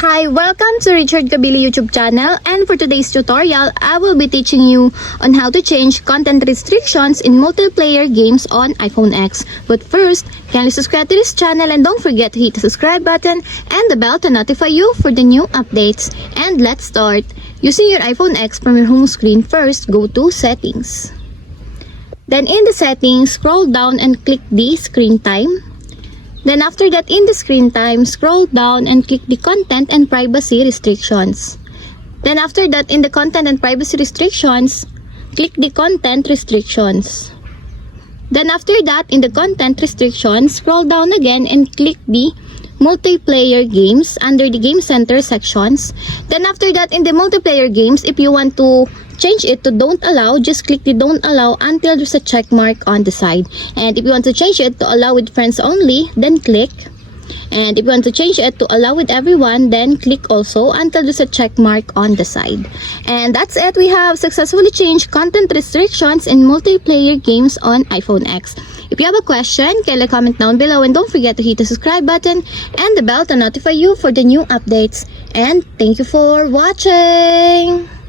Hi, welcome to Richard Cabile YouTube channel, and for today's tutorial, I will be teaching you on how to change content restrictions in multiplayer games on iPhone X. But first, kindly subscribe to this channel and don't forget to hit the subscribe button and the bell to notify you for the new updates. And let's start. Using your iPhone X from your home screen, first go to Settings. Then in the settings, scroll down and click the Screen Time. Then after that, in the screen time, scroll down and click the content and privacy restrictions. Then after that, in the content and privacy restrictions, click the content restrictions. Then after that, in the content restrictions, scroll down again and click the multiplayer games under the game center sections. Then after that, in the multiplayer games, if you want to change it to don't allow, just click the don't allow until there's a check mark on the side. And if you want to change it to allow with friends only, then click. And if you want to change it to allow with everyone, then click also until there's a check mark on the side. And that's it. We have successfully changed content restrictions in multiplayer games on iPhone X. If you have a question, kindly comment down below and don't forget to hit the subscribe button and the bell to notify you for the new updates. And thank you for watching!